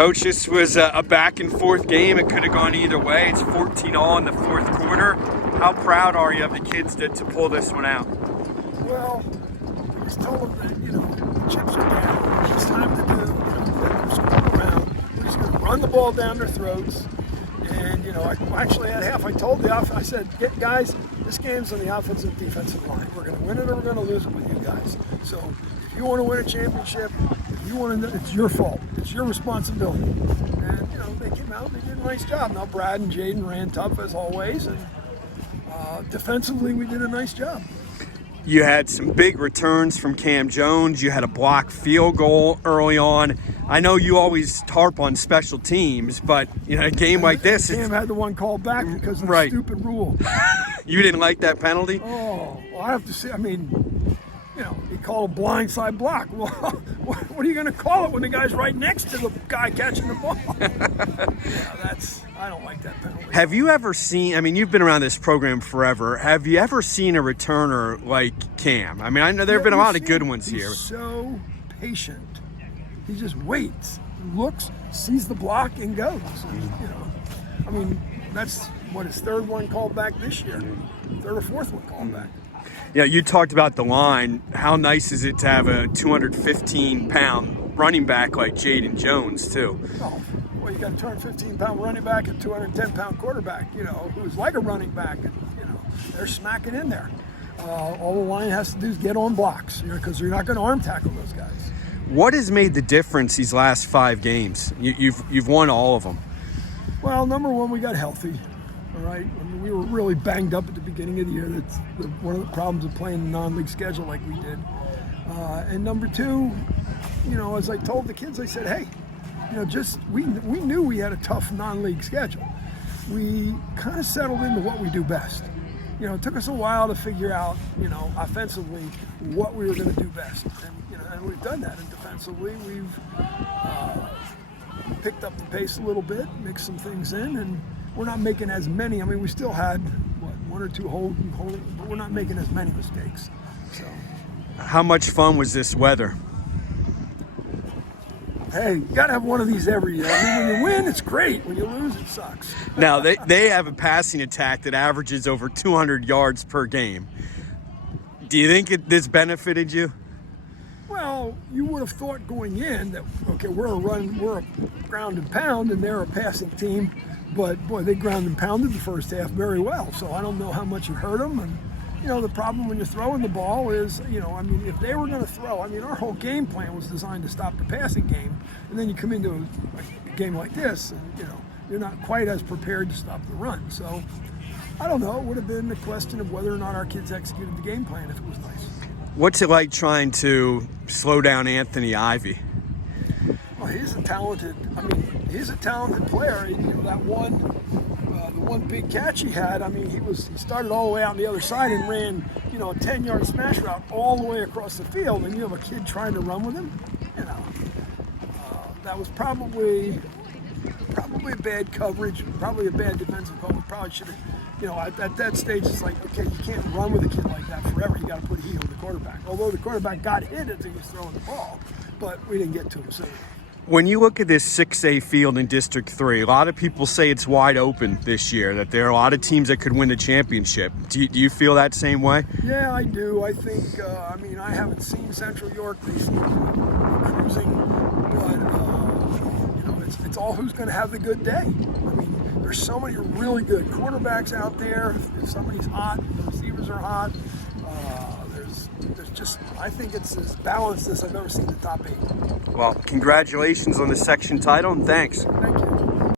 Coach, this was a back and forth game. It could have gone either way. It's 14-all in the fourth quarter. How proud are you of the kids to pull this one out? Well, I was told that, the chips are down. It's time to do, score around. We're just going to run the ball down their throats. And, actually at half, I told I said, guys, this game's on the offensive and defensive line. We're going to win it or we're going to lose it with you guys. So if you want to win a championship, it's your fault. It's your responsibility. And, they came out and they did a nice job. Now, Brad and Jaden ran tough as always. And defensively, we did a nice job. You had some big returns from Cam Jones. You had a blocked field goal early on. I know you always harp on special teams, but a game like this. Cam had the one called back because of the stupid rule. You didn't like that penalty? Oh, well, I have to say, he called a blindside block. Well, what are you going to call it when the guy's right next to the guy catching the ball? I don't like that penalty. Have you ever seen, you've been around this program forever. Have you ever seen a returner like Cam? I know there have been a lot of good ones here. He's so patient. He just waits, looks, sees the block, and goes. That's his third one called back this year. Third or fourth one called back. Yeah, you talked about the line. How nice is it to have a 215-pound running back like Jaden Jones, too? Oh, well, you got a 215-pound running back and 210-pound quarterback, who's like a running back. And, they're smacking in there. All the line has to do is get on blocks, because you're not going to arm tackle those guys. What has made the difference these last 5 games? You've won all of them. Well, number one, we got healthy. All right, we were really banged up at the beginning of the year. That's one of the problems of playing the non-league schedule like we did. And number two, as I told the kids, I said, hey, we knew we had a tough non-league schedule. We kind of settled into what we do best. It took us a while to figure out, offensively, what we were going to do best. And we've done that. And defensively, we've picked up the pace a little bit, mixed some things in, and we're not making as many. We still had, one or two holding, but we're not making as many mistakes. So, how much fun was this weather? Hey, you got to have one of these every year. When you win, it's great. When you lose, it sucks. Now, they have a passing attack that averages over 200 yards per game. Do you think this benefited you? Well, you would have thought going in that, okay, we're a ground and pound, and they're a passing team. But, boy, they ground and pounded the first half very well. So I don't know how much it hurt them. And, the problem when you're throwing the ball is, if they were going to throw, our whole game plan was designed to stop the passing game. And then you come into a game like this, and, you're not quite as prepared to stop the run. So I don't know. It would have been a question of whether or not our kids executed the game plan if it was nice. What's it like trying to slow down Anthony Ivy? Well, he's a talented player. That one, the one big catch he had, he started all the way out on the other side and ran, a 10-yard smash route all the way across the field, and you have a kid trying to run with him. That was probably bad coverage, probably a bad defensive call. We probably should have, at that stage, it's like, okay, you can't run with a kid like that forever. You got to put a heel on the quarterback. Although the quarterback got hit as he was throwing the ball, but we didn't get to him. So, when you look at this 6A field in District 3, a lot of people say it's wide open this year, that there are a lot of teams that could win the championship. Do you feel that same way? Yeah, I do. I think, I haven't seen Central York recently cruising, but, it's all who's going to have the good day. There's so many really good quarterbacks out there. If somebody's hot, the receivers are hot. I think it's as balanced as I've ever seen the top 8. Well, congratulations on the section title, and thanks. Thank you.